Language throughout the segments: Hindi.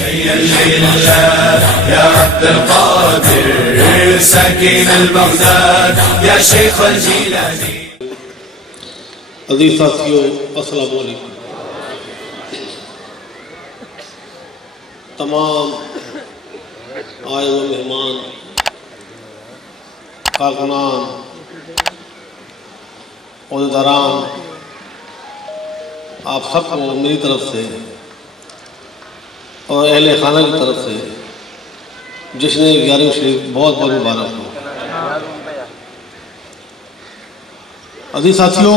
या अब्दुल कादिर सकीन अल-बगदाद या शेख अल-जीलानी। अज़ीज़ साथियों, अस्सलाम वालेकुम। तमाम आए हुए मेहमान, कारकुनान, ओहदेदारान, आप सबको मेरी तरफ से और अहले खाना की तरफ से जश्न 11वीं शरीफ बहुत बहुत मुबारक हो। अज़ीज़ साथियों,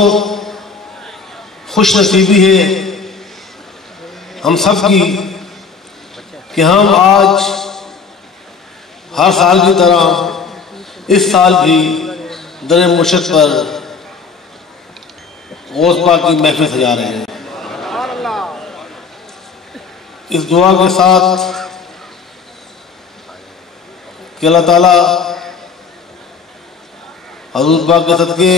खुश नसीबी है हम सब की कि हम आज हर साल की तरह इस साल भी दर मुर्शद पर गौस पाक की महफिल सजा रहे हैं। इस दुआ के साथ कि अल्लाह ताला हज़ूर पाक के सदके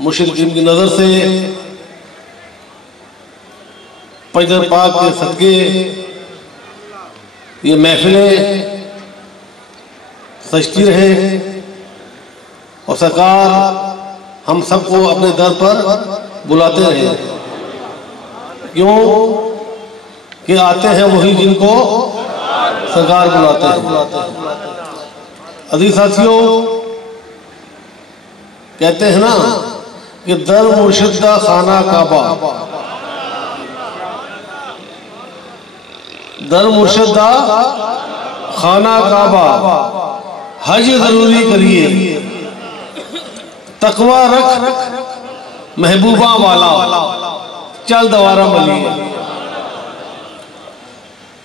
मुशरिकीन की नज़र से पैगंबर पाक के सदके ये महफिलें सजती रहे और सरकार हम सबको अपने दर पर बुलाते रहे। क्यों कि आते हैं वही जिनको सरकार बुलाते हैं। अज़ीज़ साथियों, कहते हैं ना कि दर मुर्शिद दा खाना काबा, दर मुर्शिद दा खाना काबा, हज जरूरी करिए, तकवा रख महबूबा वाला, चल दवारा मलिए।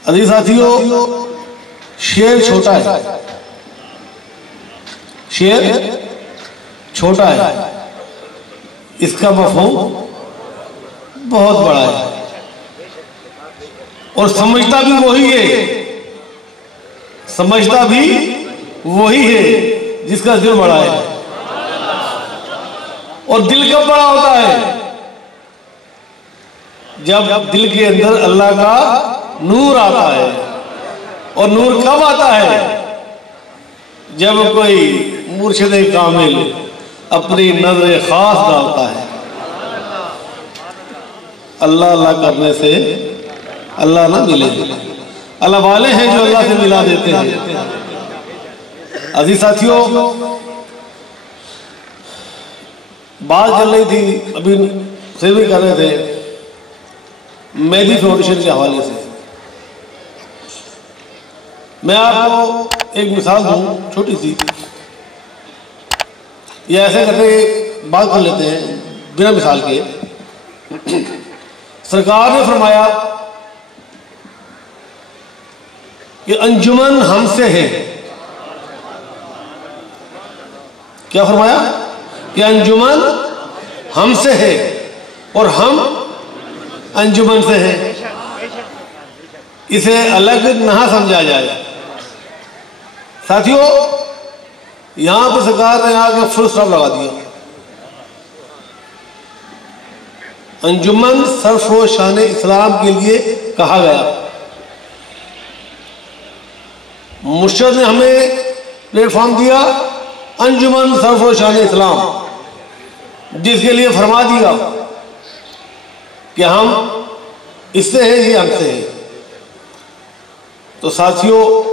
अज़ीज़ साथियों, शेर छोटा है, शेर छोटा है, इसका मफ़हूम बहुत बड़ा है और समझता भी वही है, समझता भी वही है जिसका दिल बड़ा है। और दिल कब बड़ा होता है? जब दिल के अंदर अल्लाह का नूर आता है। और नूर कब आता है? जब कोई मुर्शिद कामिल अपनी नजर खास डालता है। अल्लाह अल्लाह करने से अल्लाह ना मिले, अल्लाह वाले हैं जो अल्लाह से मिला देते हैं। अज़ीज़ साथियों, बात चल रही थी, अभी से भी कर रहे थे मेहदी फाउंडेशन के हवाले से। मैं आपको एक मिसाल दूं छोटी सी, ये ऐसे करके बात कर लेते हैं बिना मिसाल के। सरकार ने फरमाया कि अंजुमन हमसे है। क्या फरमाया? कि अंजुमन हमसे है और हम अंजुमन से हैं। इसे अलग ना समझा जाए। साथियों, यहां पर सरकार ने आके फुल स्टॉप लगा दिया। अंजुमन सरफरोशान इस्लाम के लिए कहा गया। मुर्शिद ने हमें प्लेटफॉर्म दिया, अंजुमन सरफरोशान इस्लाम, जिसके लिए फरमा दिया कि हम इससे हैं, ये हमसे है। तो साथियों,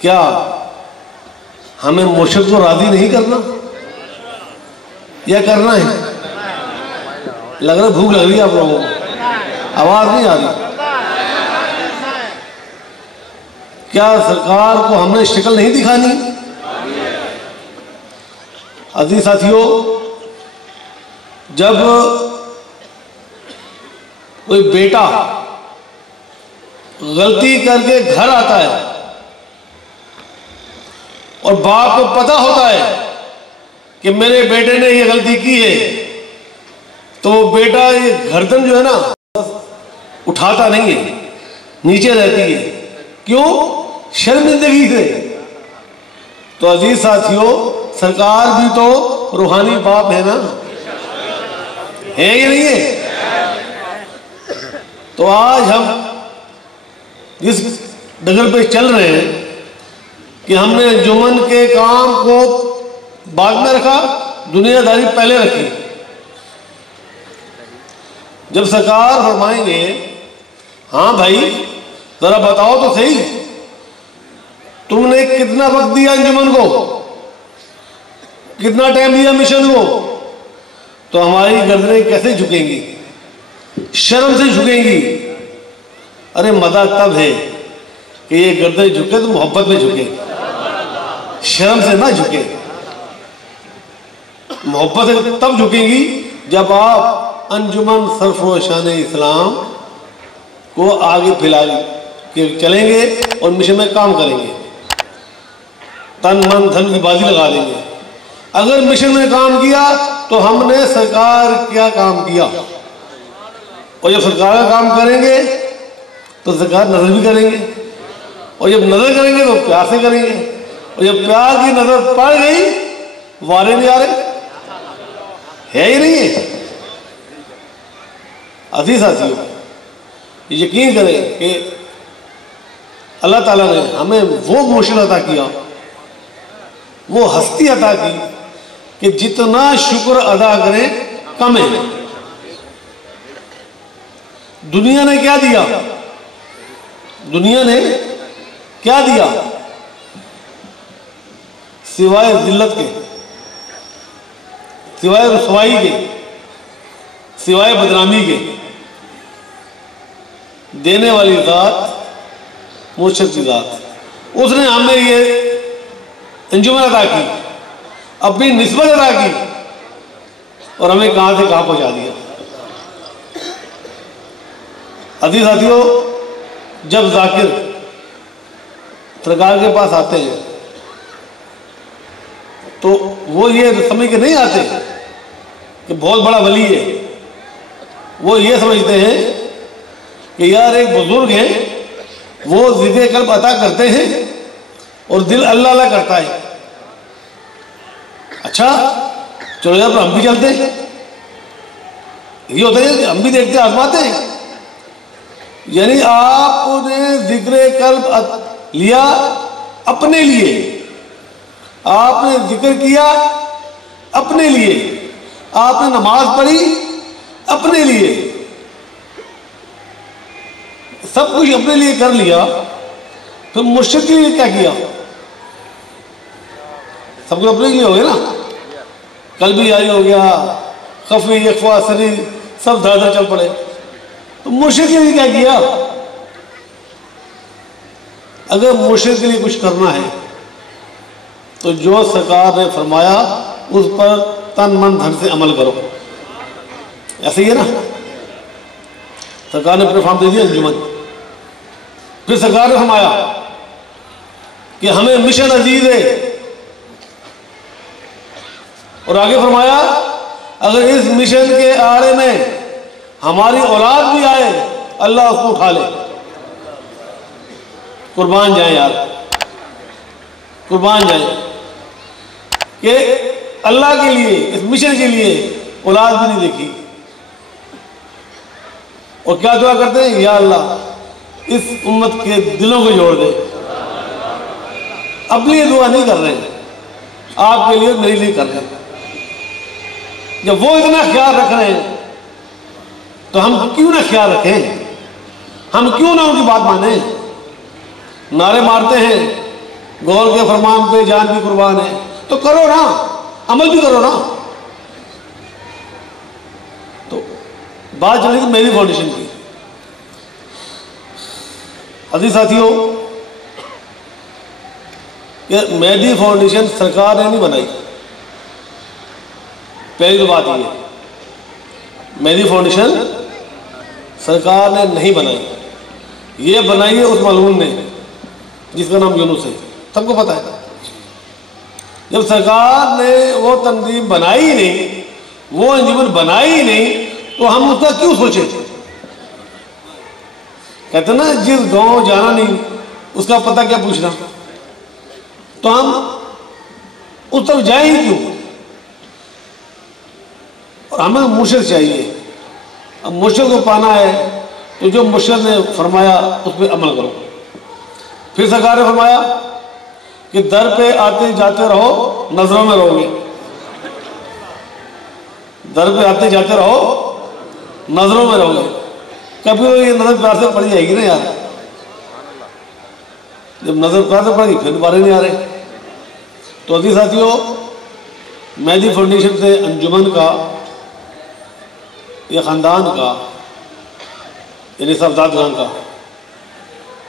क्या हमें मुर्शिद को राजी नहीं करना या करना है? लग रहा भूख लग रही है आप लोगों को, आवाज नहीं आ रही। क्या सरकार को हमने शक्ल नहीं दिखानी? अज़ीज़ साथियों, जब कोई बेटा गलती करके घर आता है और बाप को पता होता है कि मेरे बेटे ने ये गलती की है, तो बेटा ये गर्दन जो है ना उठाता नहीं है, नीचे रहती है। क्यों? शर्मिंदगी से। तो अजीज साथियों, सरकार भी तो रूहानी बाप है ना, है या नहीं है? तो आज हम जिस डगर पे चल रहे हैं कि हमने अंजुमन के काम को बाद में रखा, दुनियादारी पहले रखी। जब सरकार फरमाएंगे हाँ भाई जरा बताओ तो सही, तुमने कितना वक्त दिया अंजुमन को, कितना टाइम दिया मिशन को, तो हमारी गर्दनें कैसे झुकेंगी, शर्म से झुकेंगी। अरे मजा तब है कि ये गर्दनें झुके तो मोहब्बत में झुके, शर्म से ना झुके। मोहब्बत से तब झुकेंगी जब आप अंजुमन सरफरोशान इस्लाम को आगे फैला के चलेंगे और मिशन में काम करेंगे, तन मन धन की बाजी लगा देंगे। अगर मिशन में काम किया तो हमने सरकार क्या काम किया, और जब सरकार का काम करेंगे तो सरकार नजर भी करेंगे, और जब नजर करेंगे तो प्यार से करेंगे, और जब प्यार की नजर पड़ गई वारे नहीं आ रहे है ही नहीं है। अजीज साथियों, यकीन करें कि अल्लाह ताला ने हमें वो मोशन अता किया, वो हस्ती अता की कि जितना शुक्र अदा करें कम है। दुनिया ने क्या दिया, दुनिया ने क्या दिया सिवाय जिल्लत के, सिवाय रुसवाई के, सिवाय बदनामी के। देने वाली ज़ात मुर्शिद की ज़ात, उसने हमें ये अंजुमन अता की, अपनी निस्बत अता की, और हमें कहां से कहां पहुंचा दिया। अजीज साथियों, जब जाकिर सरकार के पास आते हैं तो वो ये समझ के नहीं आते कि बहुत बड़ा वली है। वो ये समझते हैं कि यार एक बुजुर्ग है, वो जिक्र कल्ब अता करते हैं और दिल अल्लाह अल्लाह करता है। अच्छा चलो यार हम भी चलते हैं। ये होता है कि हम भी देखते आजमाते हैं। यानी आपने जिक्र कल्ब लिया अपने लिए, आपने जिक्र किया अपने लिए, आपने नमाज पढ़ी अपने लिए, सब कुछ अपने लिए कर लिया, फिर मुर्शिद के लिए क्या किया? सब कुछ अपने लिए हो गया ना। कल्बी जारी हो गया, खफी यकफा सरी सब धड़ चल पड़े, तो मुर्शिद के लिए क्या किया? अगर मुर्शिद के लिए कुछ करना है तो जो सरकार ने फरमाया उस पर तन मन धन से अमल करो। ऐसे ही है ना, सरकार ने प्लेटफॉर्म दे दिया अंजुमन, फिर सरकार ने फरमाया कि हमें मिशन अजीज है, और आगे फरमाया अगर इस मिशन के आड़े में हमारी औलाद भी आए अल्लाह उसको उठा ले। कुर्बान जाए यार, कुर्बान जाए कि अल्लाह के लिए, इस मिशन के लिए औलाद भी नहीं देखी। और क्या दुआ करते हैं, या अल्लाह इस उम्मत के दिलों को जोड़ दे। अपनी दुआ नहीं कर रहे हैं, आपके लिए मेरे लिए कर रहे हैं। जब वो इतना ख्याल रख रहे हैं तो हम क्यों ना ख्याल रखें, हम क्यों ना उनकी बात माने। नारे मारते हैं गौर के फरमान पे जान भी कुर्बान है, तो करो ना, अमल भी करो ना। तो बात चल रही थी मेरी फाउंडेशन की। अजीज साथियों, ये मेहदी फाउंडेशन सरकार ने नहीं बनाई। पहली तो बात ये, मेहदी फाउंडेशन सरकार ने नहीं बनाई, ये बनाई है उस मलून ने जिसका नाम यूनुस है, सबको पता है। जब सरकार ने वो तंजीम बनाई ही नहीं, वो अंजुमन बनाई ही नहीं, तो हम उसका क्यों सोचे? कहते ना जिस गांव जाना नहीं उसका पता क्या पूछना, तो हम उस तरफ जाए ही क्यों? और हमें मुर्शिद चाहिए। अब मुर्शिद को पाना है तो जो मुर्शिद ने फरमाया उस पर अमल करो। फिर सरकार ने फरमाया कि दर पे आते जाते रहो, नजरों में रहोगे। दर पे आते जाते रहो, नजरों में रहोगे। कभी तो ये नजर प्यार से पड़ी जाएगी ना यार। जब नजर प्यार से पड़ेगी फिर दोबारा नहीं आ रहे। तो अजीज साथियों, मेहदी फाउंडेशन से अंजुमन का या ख़ानदान का यानी सफदादगान का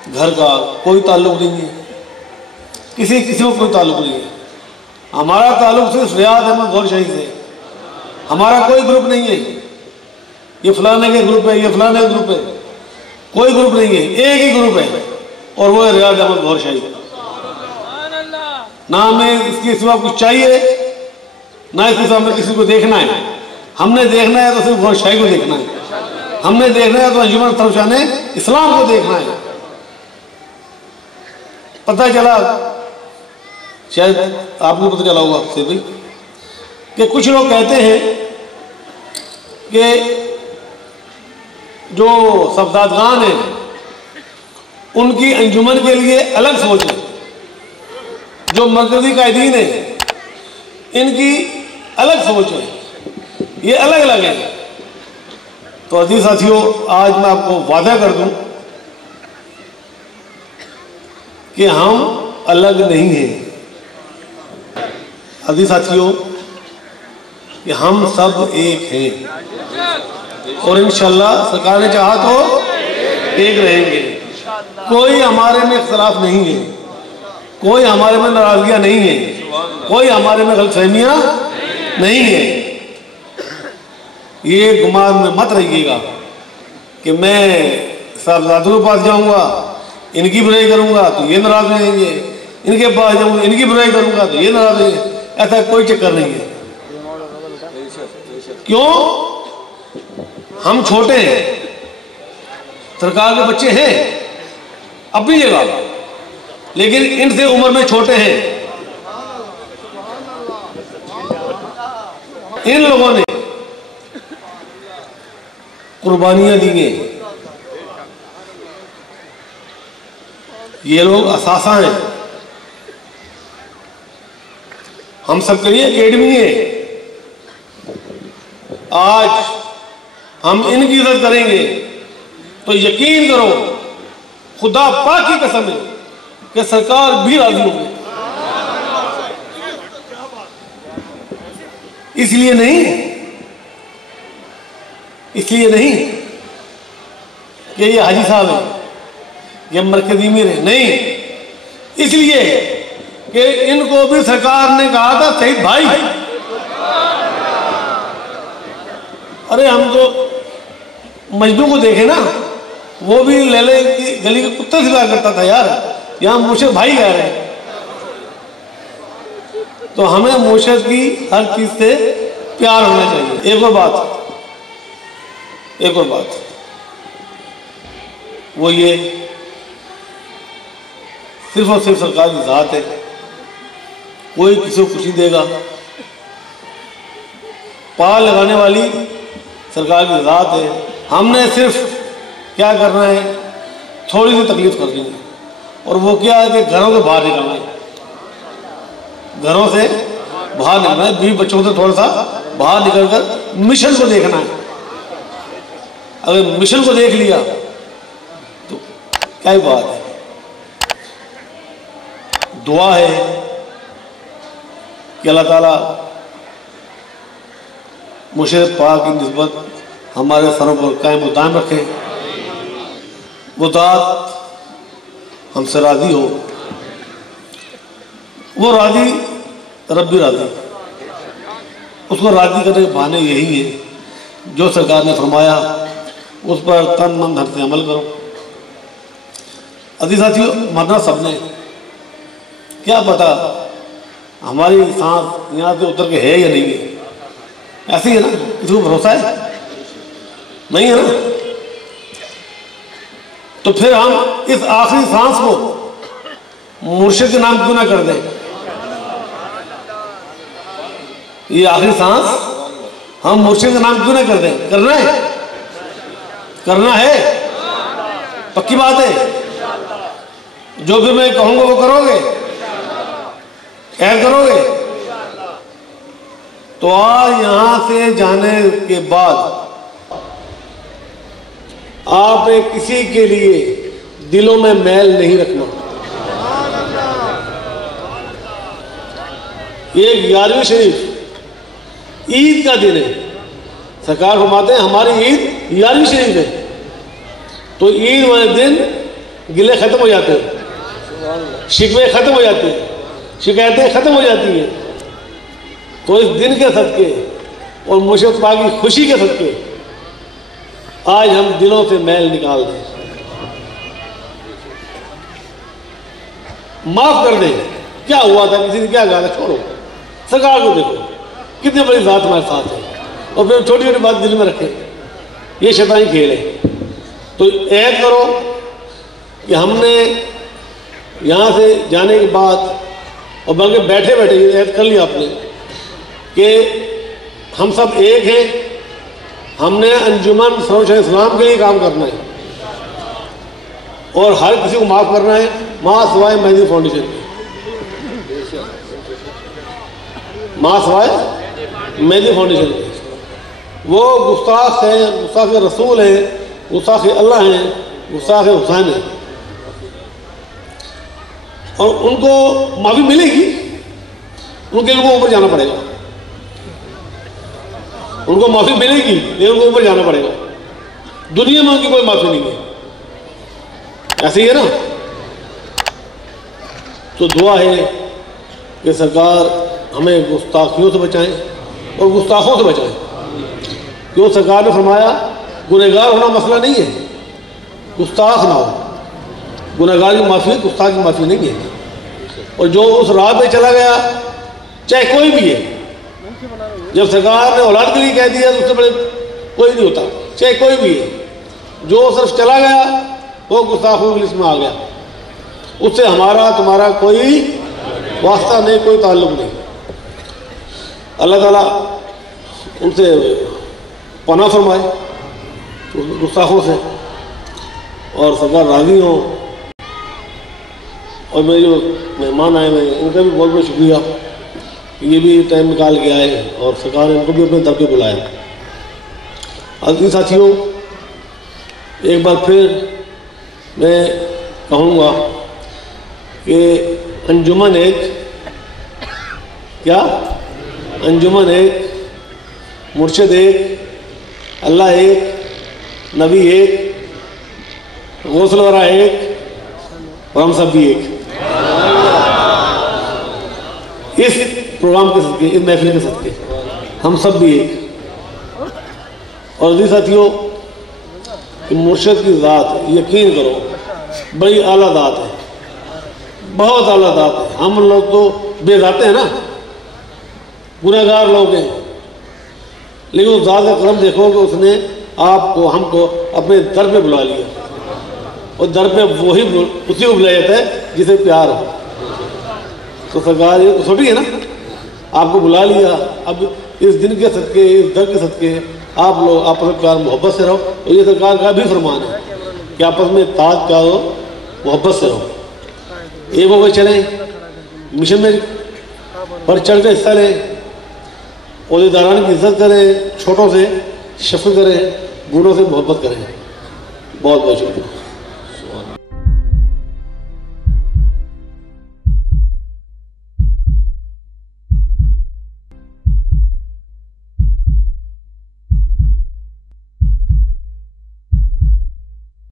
घर का कोई ताल्लुक़ नहीं है, किसी को कोई ताल्लुक़ नहीं है। हमारा ताल्लुक़ सिर्फ रियाज अहमद गौर शाही से। हमारा कोई ग्रुप नहीं है, ये फलाने के ग्रुप है, ये फलाने के ग्रुप है, कोई ग्रुप नहीं है। एक ही ग्रुप है और वो है रियाज अहमद गौर शाही। ना हमें इसके सिवा कुछ चाहिए, ना इसके सिवा हमें किसी को देखना है। हमने देखना है तो सिर्फ गौर शाही को देखना है। हमने देखना है तो अंजुमन तरफशान इस्लाम को देखना है। पता चला, शायद आपको पता चला होगा आपसे भी, कि कुछ लोग कहते हैं कि जो सफदादगान है उनकी अंजुमन के लिए अलग सोच है, जो मरकजी कायदीन है इनकी अलग सोच है, ये अलग अलग है। तो अजीज साथियों, आज मैं आपको वादा कर दूं कि हम अलग नहीं हैं। अजीज साथियों, कि हम सब एक हैं और इंशाअल्लाह सरकार ने चाहा तो एक रहेंगे। कोई हमारे में इख्तलाफ नहीं है, कोई हमारे में नाराजगियां नहीं है, कोई हमारे में गलतफहमियां नहीं है। ये गुमान में मत रहिएगा कि मैं साहबजादों के पास जाऊंगा, इनकी बुराई करूंगा तो ये नाराज रहेंगे, इनके पास जाऊंगा इनकी बुराई करूंगा तो ये नाराज रहेंगे। ऐसा कोई चक्कर नहीं है। क्यों? हम छोटे हैं, सरकार के बच्चे हैं अपनी जगह, लेकिन इनसे उम्र में छोटे हैं। इन लोगों ने कुर्बानियां दी हैं, ये लोग असासा हैं। हम सबके लिए एकेडमी है। आज हम इनकी इज्जत करेंगे तो यकीन करो, खुदा पाक की कसम है कि सरकार भी राजी होगी। इसलिए नहीं कि ये हाजी साहब है, ये मरकजी मीर है, नहीं, इसलिए कि इनको भी सरकार ने कहा था शहीद भाई। अरे हम तो मजनू को देखे ना, वो भी लैले की गली के कुत्ते से प्यार करता था यार, यहाँ मुर्शिद भाई कह रहे हैं। तो हमें मुर्शिद की हर चीज से प्यार होना चाहिए। एक और बात वो ये सिर्फ और सिर्फ सरकार की ज़ात है, कोई किसी को कुछ नहीं देगा। पार लगाने वाली सरकार की ज़ात है। हमने सिर्फ क्या करना है, थोड़ी सी तकलीफ करनी है, और वो क्या है कि घरों से बाहर निकलना है। घरों से बाहर निकलना है, बीवी बच्चों से थोड़ा सा बाहर निकलकर मिशन को देखना है। अगर मिशन को देख लिया तो क्या ही बात है। दुआ है कि अल्लाह ताला मुर्शिद पाक की निस्बत हमारे सरों पर कायम व दायम रखे, वो दात हमसे राजी हो। वो राजी, रब्बी राजी, उसको राजी करने के बहाने यही है, जो सरकार ने फरमाया उस पर तन मन धन से अमल करो। अजीज साथियों, मरना सबने, क्या पता हमारी सांस यहाँ से उतर के है या नहीं है। ऐसे ही है ना, किसी को भरोसा है नहीं है ना। तो फिर हम इस आखिरी सांस को मुर्शिद के नाम क्यों ना कर दें। ये आखिरी सांस हम मुर्शिद के नाम क्यों ना कर दें। करना है पक्की बात है? जो भी मैं कहूँगा वो करोगे? खैर करोगे? तो आज यहाँ से जाने के बाद आपने किसी के लिए दिलों में मैल नहीं रखना। ये 11वीं शरीफ ईद का दिन है। सरकार फरमाते हैं हमारी ईद 11वीं शरीफ है, तो ईद वाले दिन गिले खत्म हो जाते हैं, शिकवे खत्म हो जाते हैं, शिकायतें खत्म हो जाती हैं। तो इस दिन के सदके और मुशतबा की खुशी के सदके आज हम दिलों से मैल निकाल दें, माफ कर दें। क्या हुआ था, किसी ने क्या कहा था, छोड़ो। सरकार को देखो कितनी बड़ी जात हमारे साथ है, और फिर छोटी छोटी बात दिल में रखें, ये शैतानी खेल है। तो ऐद करो कि हमने यहाँ से जाने के बाद, और बल्कि बैठे बैठे ऐद कर लिया आपने कि हम सब एक हैं, हमने अंजुमन सरोवर इस्लाम के लिए काम करना है और हर किसी को माफ़ करना है, माँ सवाए मेहदी फाउंडेशन के, माँ सवाए मेहदी फाउंडेशन के। वो गुस्ताख हैं, गुस्ताख रसूल हैं, गुस्ताख अल्लाह हैं, गुस्ताख हुसैन हैं, और उनको माफ़ी मिलेगी, उनके लोगों को ऊपर जाना पड़ेगा। उनको माफ़ी मिलेगी लेकिन उनको ऊपर जाना पड़ेगा। दुनिया में उनकी कोई माफ़ी नहीं है, ऐसे ही है ना। तो दुआ है कि सरकार हमें गुस्ताखियों से बचाएं और गुस्ताखों से बचाएं। क्यों सरकार ने फरमाया गुनहगार होना मसला नहीं है, गुस्ताख ना हो। गुनहगार की माफ़ी, गुस्ताख की माफ़ी नहीं है। और जो उस राह पे चला गया, चाहे कोई भी है, जब सरकार ने औलाद के लिए कह दिया तो उससे बड़े कोई नहीं होता, चाहे कोई भी है, जो सिर्फ चला गया वो गुस्ताखों की लिस्ट में आ गया, उससे हमारा तुम्हारा कोई वास्ता नहीं, कोई ताल्लुक नहीं। अल्लाह ताला उनसे पनाह फरमाए गुस्ताखों से, और सरकार राज़ी हो। और मेरे जो मेहमान आए हुए हैं उनका भी बहुत बहुत शुक्रिया, ये भी टाइम निकाल के आए और सरकार ने उनको भी अपने दर पे बुलाया। अजीज साथियों, एक बार फिर मैं कहूँगा कि अंजुमन एक, क्या अंजुमन एक, मुर्शिद एक, अल्लाह एक, नबी एक, गौसल वरा एक, और हम सब भी एक। इस प्रोग्राम के सदके, इस महफिल के सदके हम सब भी एक। और अजीज साथियों, मुर्शिद की ज़ात यकीन करो बड़ी आला ज़ात है, बहुत आला ज़ात है। हम लोग तो बेज़ाते हैं ना, गुनहगार लोग हैं, लेकिन उस ज़ात का करम देखो कि उसने आपको हमको अपने दर पे बुला लिया, और दर पे वही उसी को बुलाया जाता है जिसे प्यार हो। तो सरकार ये छोटी है ना, आपको बुला लिया। अब इस दिन के सदके, इस दर के सदके आप लोग आपस में प्यार मोहब्बत से रहो। और ये सरकार का भी फरमान है कि आपस में ताज प्यार हो, मोहब्बत से रहो, एक होकर चलें, मिशन में पर चढ़ कर हिस्सा लें, ओहदेदारान की इज्जत करें, छोटों से शफ़क़त करें, बूढ़ों से मोहब्बत करें। बहुत बहुत शुक्रिया।